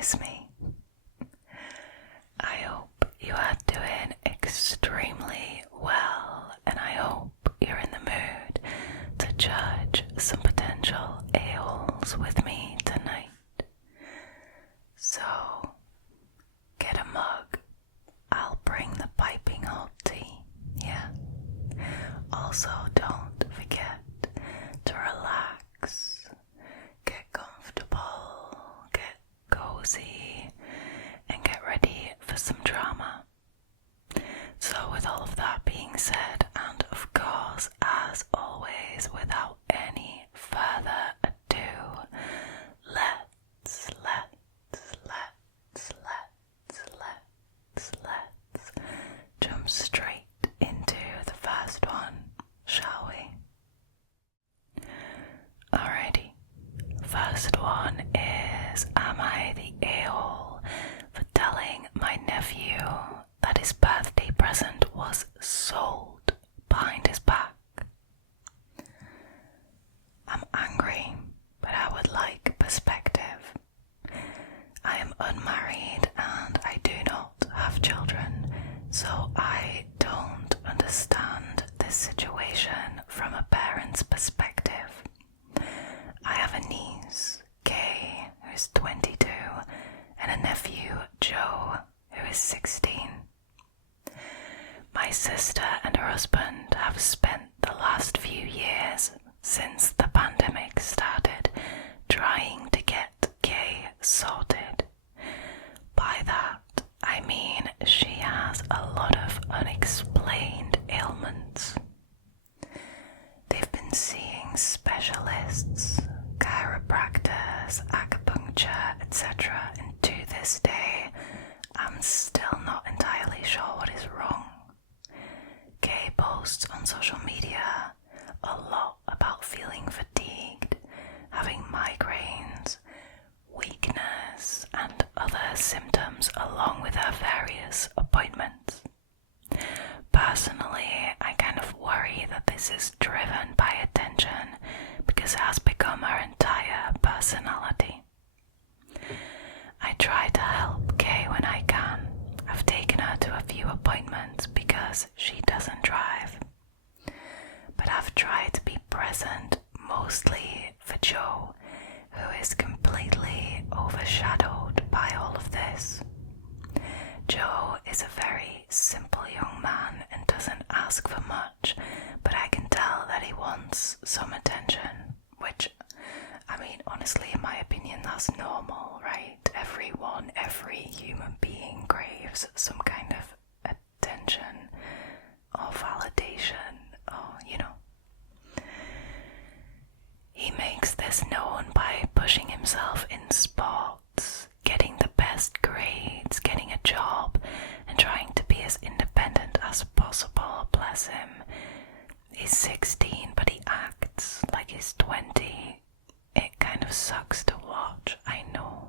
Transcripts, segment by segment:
miss me. I hope you are doing extremely well, and I hope you're in the mood to judge some potential a-holes with me tonight. So, get a mug. I'll bring the piping hot tea, yeah? Also, don't forget to relax, get comfortable, get cozy, and get ready for some drama. So with all of that being said, and of course, as always, without any further ado, let's jump straight into the first one, shall we? Alrighty, first one is, am I the a-hole for telling my nephew that his birthday present was sold behind his back? I'm angry, but I would like perspective. I am unmarried and I do not have children, so I don't understand this situation from a parent's perspective. I have a niece, Kay, who is 22, and a nephew, Joe, who is 16. My sister and her husband have spent the last few years since the pandemic started trying to get Kay sorted. By that, I mean she has a lot of unexplained ailments. They've been seeing specialists, chiropractors, acupuncture, etc. and to this day, I'm still not entirely sure what is wrong. Kay posts on social media a lot about feeling fatigued, having migraines, weakness, and other symptoms along with her various appointments. Personally, I kind of worry that this is driven by attention because it has become her entire personality. I try to help Kay when I can. I've taken her to a few appointments because she doesn't drive. But I've tried to be present mostly for Joe, who is completely overshadowed by all of this. Joe is a very simple young man and doesn't ask for much, but I can tell that he wants some attention, which, I mean, honestly, in my opinion, that's normal, right? Every human being craves some kind of attention or validation or, He makes this known by pushing himself in sports, getting the best grades, getting a job, and trying to be as independent as possible, bless him. He's 16, but he acts like he's 20. It kind of sucks to watch, I know.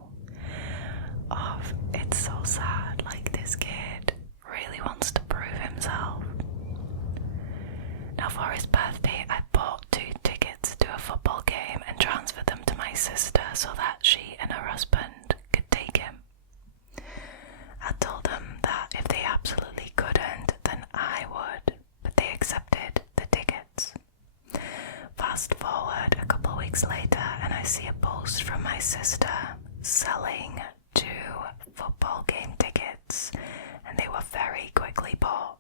It's so sad, like this kid really wants to prove himself. Now for his birthday, I bought 2 tickets to a football game and transferred them to my sister so that she and her husband could take him. I told them that if they absolutely couldn't, then I would, but they accepted the tickets. Fast forward a couple weeks later and I see a post from my sister selling 2 football game tickets, and they were very quickly bought.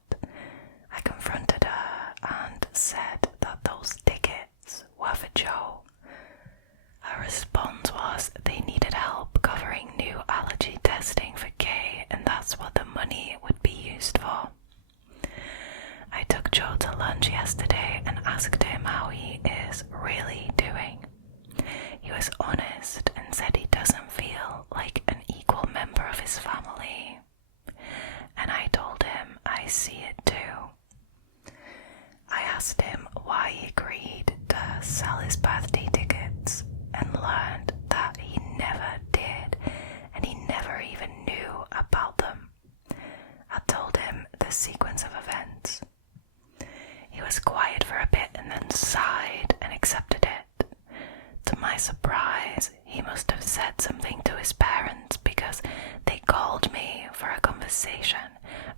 I confronted her and said that those tickets were for Joe. Her response was they needed help covering new allergy testing for Kay, and that's what the money would be used for. I took Joe to lunch yesterday and asked him how he is really doing. He was honest and said he doesn't feel like an equal member of his family. And I told him I conversation,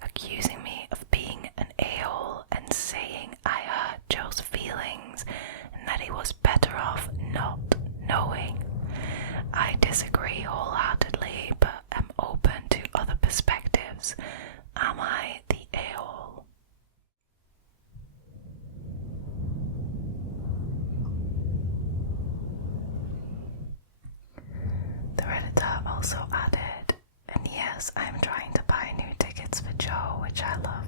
accusing me of being an a-hole and saying I hurt Joe's feelings and that he was better off not knowing. I disagree wholeheartedly, but am open to other perspectives. Am I the a-hole? The Redditor also added, and yes, I am trying to buy new tickets for Joe, which I love.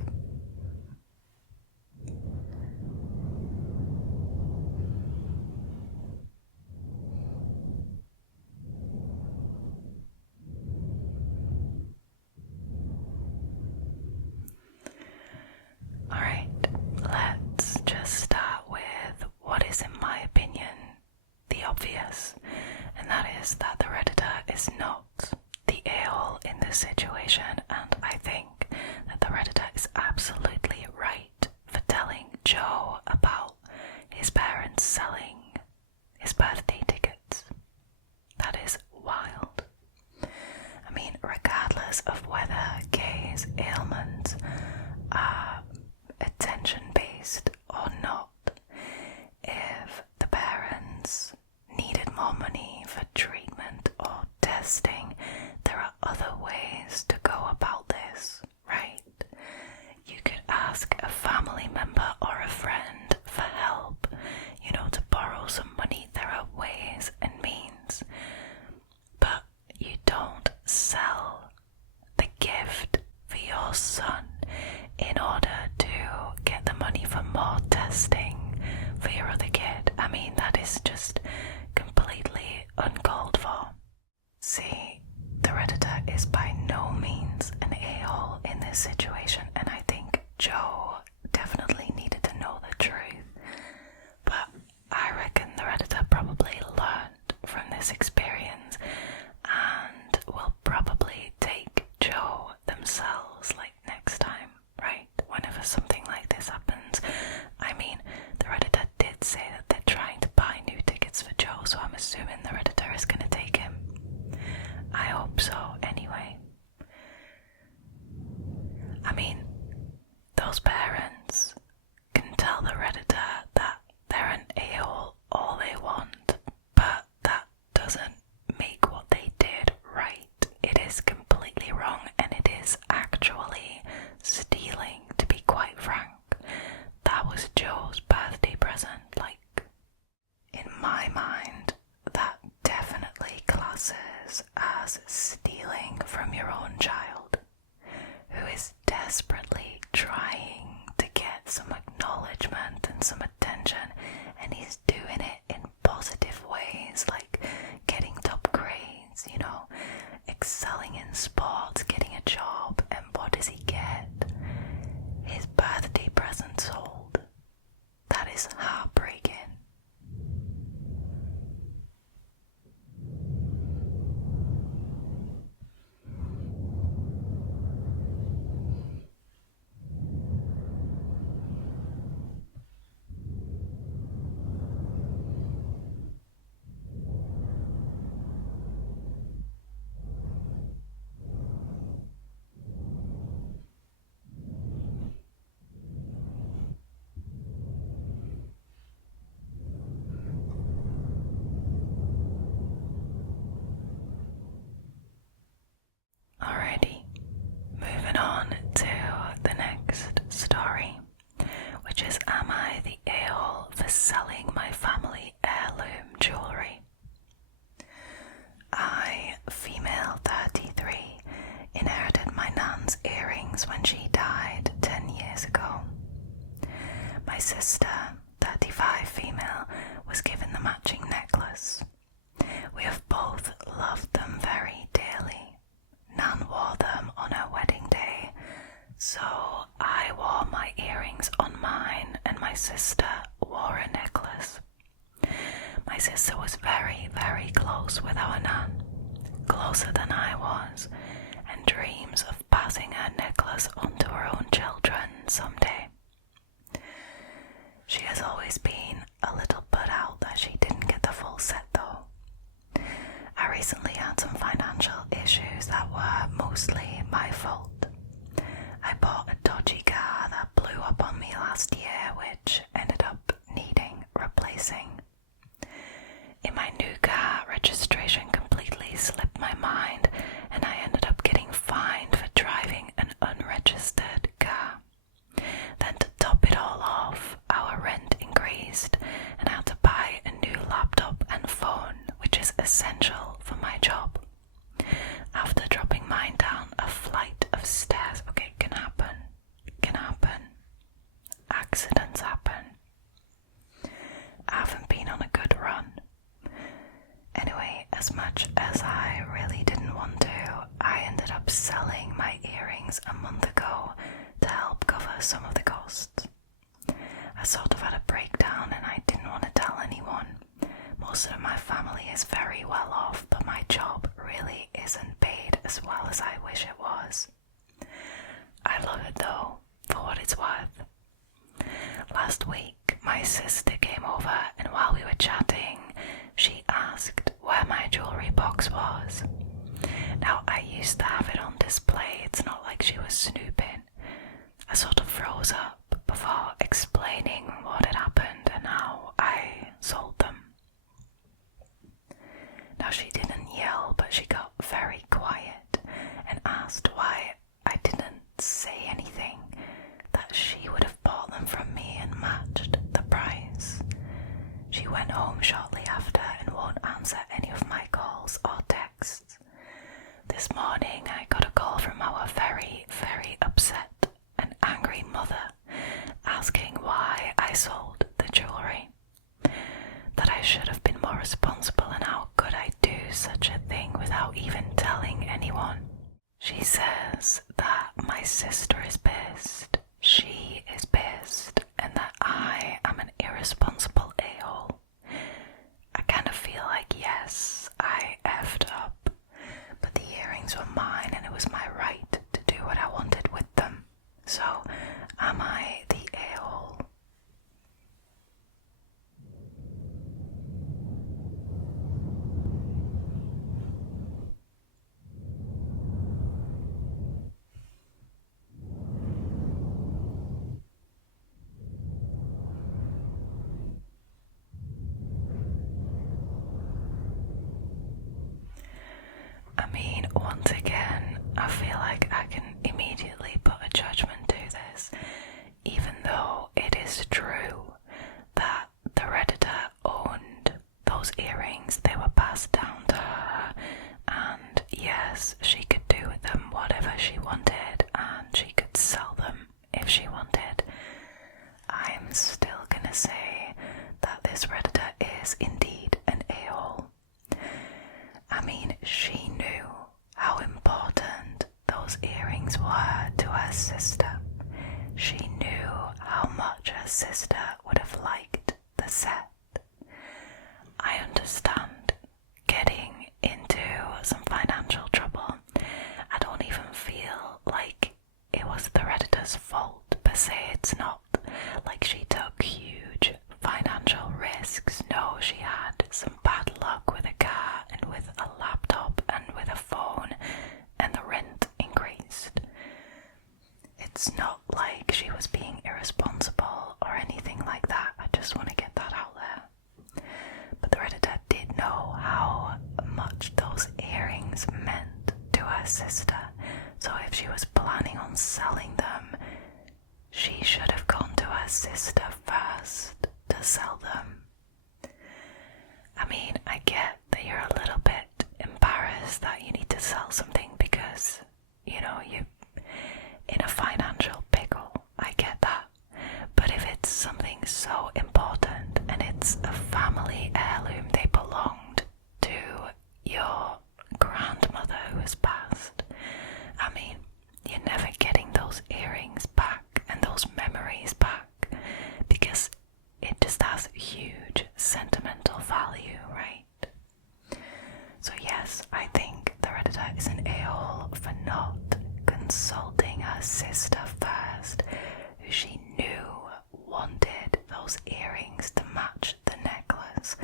Alright, let's just start with what is, in my opinion, the obvious, and that is that the Redditor is not the a-hole in this situation, and I think that the Redditor is absolutely right for telling Joe about his parents selling his birthday tickets. That is wild. I mean, regardless of whether Kay's ailments are attention-based or not, if the parents needed more money for treatment or testing, there are other ways to go about this, right? You could ask a family member or a friend for help, to borrow some money. There are ways and means, but you don't sell the gift for your son in order to get the money for more testing for your other kid. I mean, that is just completely uncalled for. See, the Redditor is by no means an a-hole in this situation, and I think Joe definitely needed to know the truth. But I reckon the Redditor probably learned from this experience and will probably take Joe themselves next time, right? Whenever something like this happens. I mean, the Redditor did say that they're trying to buy new tickets for Joe, so I'm assuming the Redditor is going to take him. I hope so, anyway. I mean, those parents can tell the Redditor that they're an a-hole all they want, but that doesn't make what they did right. It is completely wrong, and it is actually stealing, to be quite frank. That was Joe's birthday present. In my mind, that definitely classes as stealing from your own child, who is desperately trying to get some acknowledgement and some attention, and he's doing it in positive ways, like getting top grades, excelling in sports, getting a job, and what does he get? His birthday present sold. That is heartbreaking. Alrighty, moving on to the next story, which is, am I the a-hole for selling my family heirloom jewellery? I, female 33, inherited my nan's earrings when she died 10 years ago. My sister, 35 female, was given the matching necklace. We have both loved them very dearly. Nan wore them on her wedding day, so I wore my earrings on mine and my sister wore a necklace. My sister was very, very close with our Nan, closer than I was, and dreams of passing her necklace on to her own children someday. She has always been a little put out that she didn't get the full set though. I recently had some financial issues that were mostly my fault, up selling my earrings a month ago to help cover some of the costs. I sort of had a breakdown and I didn't want to tell anyone. Most of my family is very well off, but my job really isn't paid as well as I wish it was. I love it though, for what it's worth. Last week, my sister came over and while we were chatting, she asked where my jewellery box was. Now, I used to have it on display, it's not like she was snooping. I sort of froze up before explaining what had happened and how I sold them. Now, she didn't yell, but she got very quiet and asked why I didn't say anything, that she would have bought them from me and matched the price. She went home shortly after and won't answer any of my calls or texts. This morning I got a call from our very, very upset and angry mother asking why I sold the jewellery. That I should have been more responsible and how could I do such a thing without even telling anyone. She says that my sister is pissed, she is pissed, and that I am an irresponsible a-hole. I kind of feel like yes, I effed up, but the earrings were mine and it was my right to do what I wanted with them. So, am I the a-hole? I mean, once again, I feel like I can immediately put a judgment to this, even though it is true that the Redditor owned those earrings, they were passed down to her, and yes, she could do with them whatever she wanted, and she could sell them if she wanted. I'm still gonna say that this Redditor is indeed an a-hole. I mean, she knew how important those earrings were to her sister. She knew how much her sister would have liked the set. I understand getting into some financial trouble. I don't even feel like it was the Redditor's fault per se. It's not like she took huge financial risks. No, she had some bad luck with a car and with a laptop and with a phone, and the rent increased. It's not like she was being irresponsible or anything like that. I just want to get that out there. But the Redditor did know how much those earrings meant to her sister, so if she was planning on selling them, she should have gone to her sister first to sell them. I mean, I get that you're a little bit embarrassed that you need to sell something because, you know, you're in a financial pickle. I get that. But if it's something so important and it's a family heirloom, they belonged to your grandmother who has passed. I mean, you're never getting those earrings back and those memories back because it just has huge sentimental value, right? So yes, I think the Redditor is an a-hole for not consulting her sister first, who she knew wanted those earrings to match the necklace,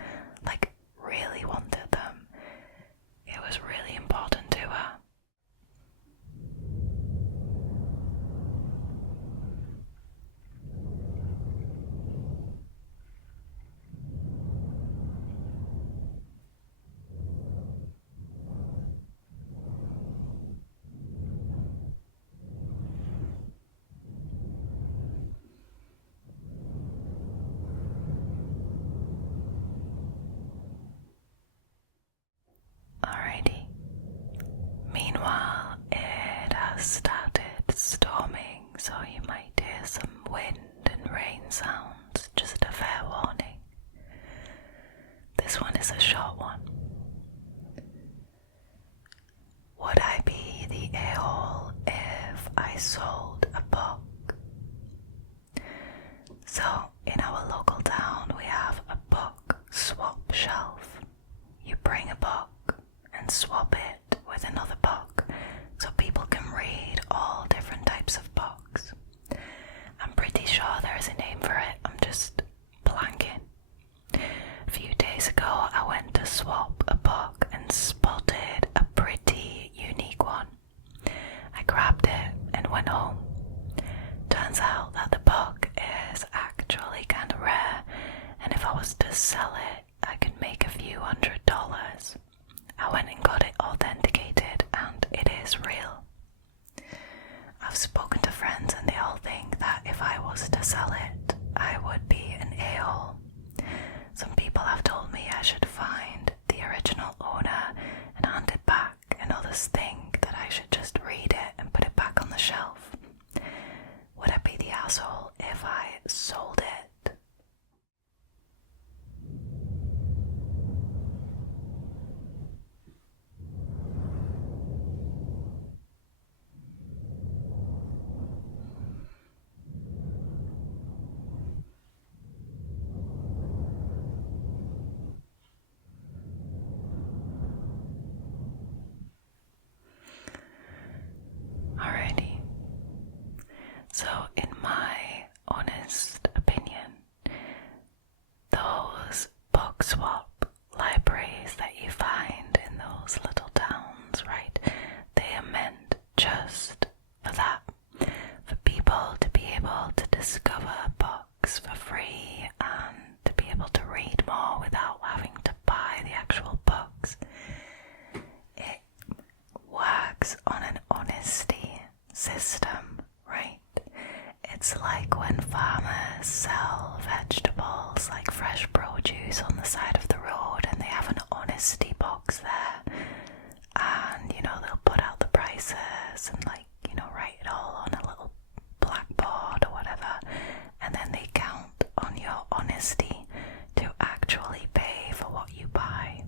like really wanted them. It was really important to her. sold a book. So in our local town we have a book swap shelf. You bring a book and swap it with another book so people can read all different types of books. I'm pretty sure there is a name for it, I'm just blanking. A few days ago I went to swap a book and spotted a pretty unique one. I grabbed it and went home. Turns out that the book is actually kind of rare, and if I was to sell it I could make a few $100s. I went and got it authenticated and it is real. I've spoken to friends and they all think that if I was to sell it I would be an a-hole. Some people have told me I should find the original owner and hand it back, and others think that I should just read it and put it back on the shelf. Would I be the asshole if I sold it? Alrighty. So in my honest opinion, those book swap libraries that you find in those little towns, right, they are meant just for that. For people to be able to discover books for free and to be able to read more without having to buy the actual books. It works on an honesty system, right? It's like when farmers sell vegetables like fresh produce on the side of the road and they have an honesty box there, and they'll put out the prices and write it all on a little blackboard or whatever, and then they count on your honesty to actually pay for what you buy.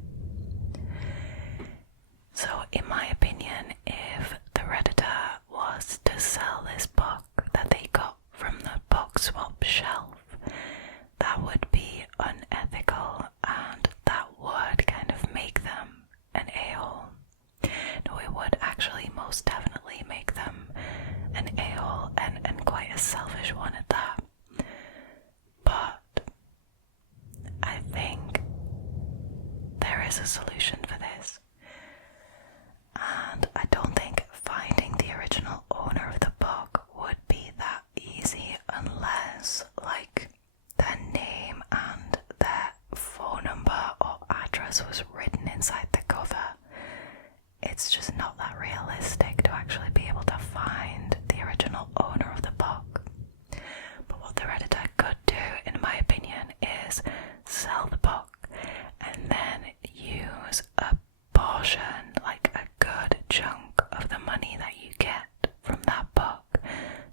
So in my opinion, if the Redditor was to sell this book that they got from the book swap shelf, that would be unethical and that would kind of make them an a-hole. No, it would actually most definitely make them an a-hole, and quite a selfish one at that. But I think there is a solution for this. And I don't think finding the original owner of the book would be that easy unless, their name and their phone number or address was written inside the cover. It's just not that realistic to actually be able to find the original owner of the book. But what the Redditor could do, in my opinion, is sell the book and then use a portion, like a good chunk of the money that you get from that book,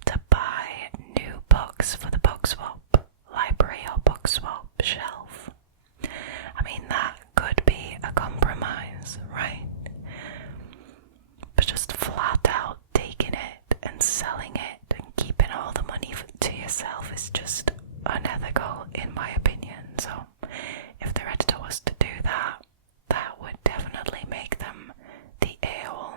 to buy new books for the book swap library or book swap shelf. I mean, that could be a compromise, right? But just flat out taking it and selling it and keeping all the money to yourself is just unethical, in my opinion. So if the Redditor was to do that, that would definitely make them the a-hole.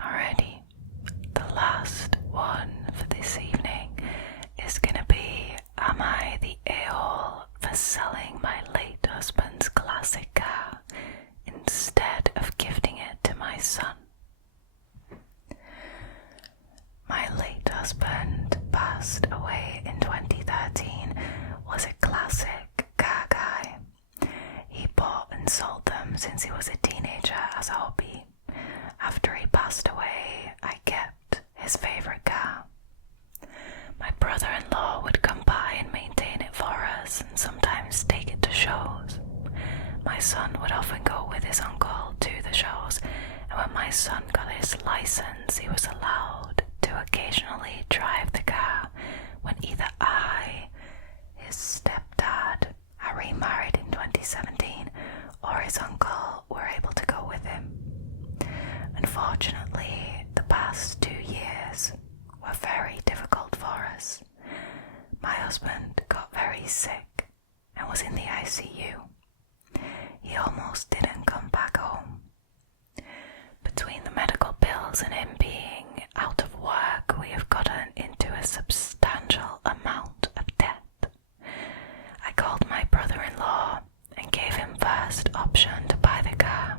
Alrighty, the last one for this evening is gonna be, am I the a-hole for selling my late husband's classic car instead of gifting it to my son? My late husband passed away in 2013, was a classic car guy. He bought and sold them since he was a teenager as a hobby. after he passed away, I kept his favourite car. My brother-in-law would come by and maintain it for us and sometimes take it to shows. My son would often go with his uncle to the shows, and when my son got his license, he was allowed to occasionally drive the car when either I, his stepdad, I remarried in 2017, or his uncle were able to go with him. Unfortunately, the past 2 years were very difficult for us. My husband got very sick and was in the ICU. He almost didn't come back home. Between the medical bills and him being out of work, we have gotten into a substantial amount of debt. I called my brother-in-law and gave him first option to buy the car.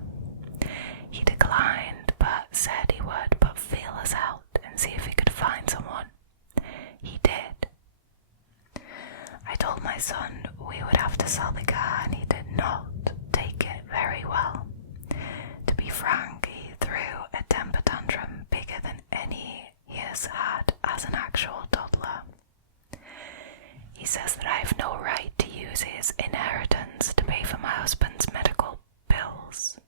He declined but said he would but feel us out and see if he could find someone. He did. I told my son we would have to sell the car and he did not take it very well. To be frank, he threw a temper tantrum bigger than any he has had as an actual toddler. He says that I have no right to use his inheritance to pay for my husband's medical bills.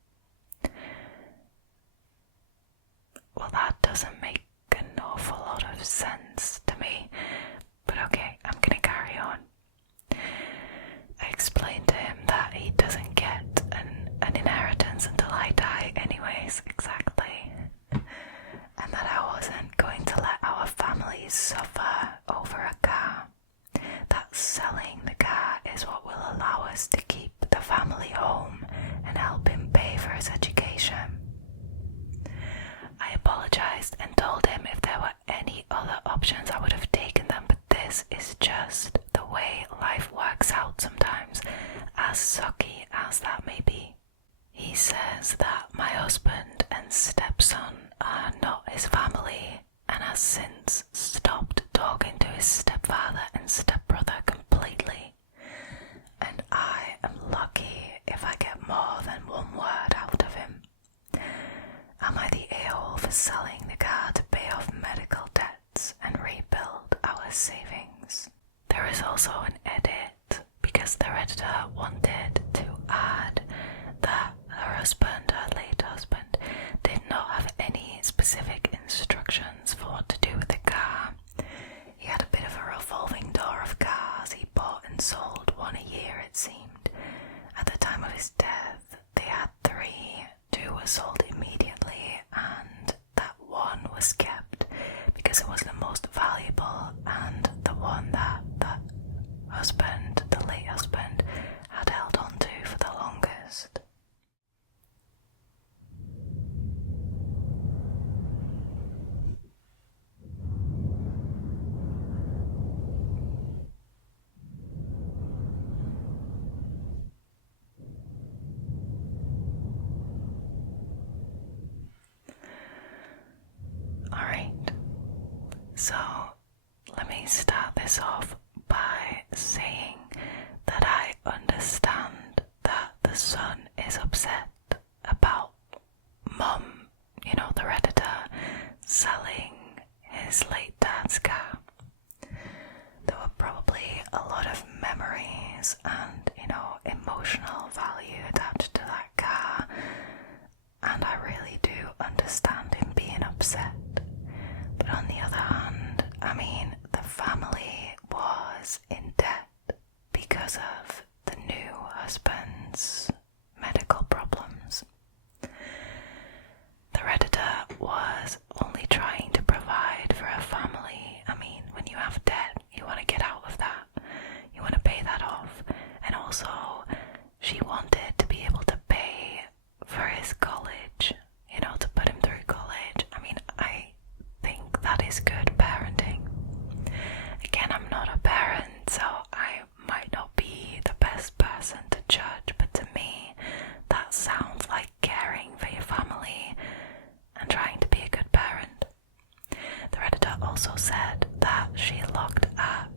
Well, that doesn't make an awful lot of sense to me, but okay, I'm gonna carry on. I explained to him that he doesn't get an inheritance until I die anyways, exactly, and that I wasn't going to let our families suffer over a car. That selling the car is what will allow us to keep the family home and help him pay for his education. I apologized and told him if there were any other options I would have taken them, but this is just the way life works out sometimes, as sucky as that may be. He says that my husband and stepson are not his family and has since stopped talking to his stepfather and stepbrother completely. And I am lucky if I get more than one word out of him. Am I the a-hole for selling the car to pay off medical debts and rebuild our savings? There is also an edit because the Redditor wanted to add that her husband, her late husband, did not have any specific instructions for what to do with the car. He had a bit of a revolving door of cars. He bought and sold one a year, it seemed. At the time of his death, they had 3. 2 were sold immediately, and that one was kept because it was the most valuable and the one that husband, the late husband, had held on to for the longest. Alright, so let me start this off by saying that I understand that the son is upset about Mum, the Redditor, selling his late dad's car. There were probably a lot of memories and, emotional value attached to that car, and I really do understand him being upset. But on the other hand, the family was in debt because of the new husband's medical problems. The Redditor was only trying to provide for a family. When you have debt, you want to get out of that. You want to pay that off. And also, she wanted to be able to pay for his college, to put him through college. I think that is good parenting. Again, I'm not a parent, so I might not be the best person to judge, but to me, that sounds like caring for your family and trying to be a good parent. The Redditor also said that she looked at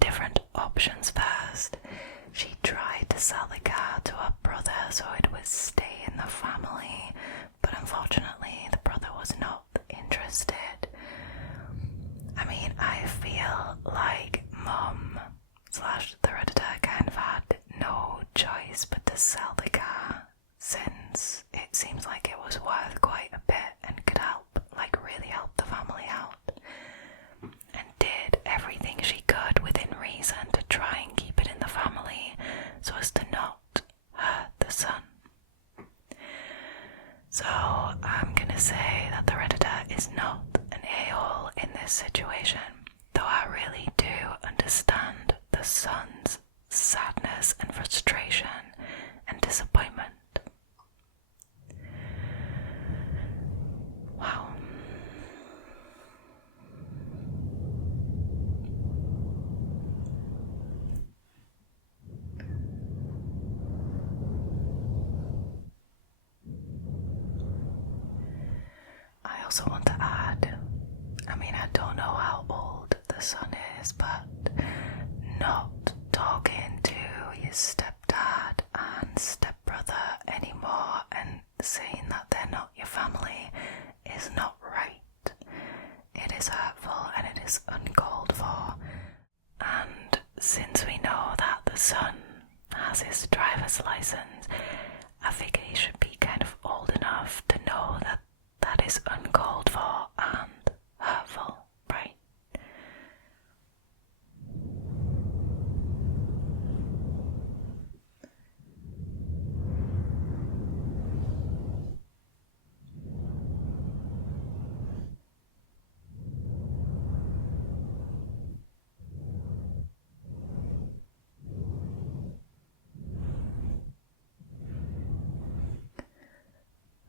different options first. She tried to sell the car to her brother so it would stay in the family, So I'm gonna say that the Redditor is not an a-hole in this situation, though I really do understand the son's sadness and frustration and disappointment. Wow. I also want to add, I don't know how old the son is, but not talking to your stepdad and stepbrother anymore and saying that they're not your family is not right. It is hurtful and it is uncalled for. And since we know that the son has his driver's license, I think he should be kind of old enough to know that that is uncalled for and hurtful, right?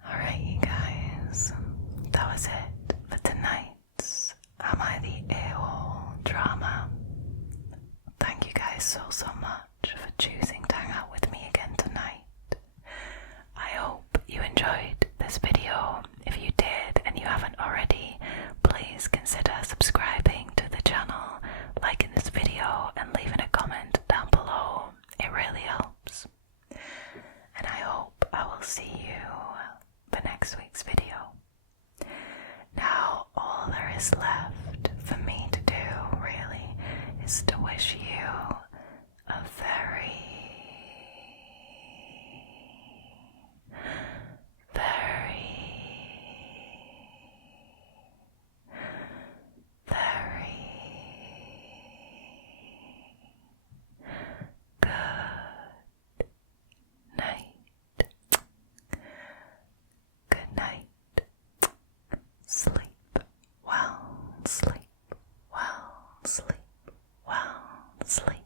Alright, you guys, that was it for tonight's Am I the A-hole drama. Thank you guys so much for choosing to hang out with me again tonight. I hope you enjoyed this video. If you did and you haven't already, please consider subscribing to the channel, liking this video and leaving a comment down below. It really helps. And I hope I will see you for next week's video. Now all there is left for me to do really is to wish you a very, very, very good night. Good night. Sleep well, sleep well, sleep well, sleep.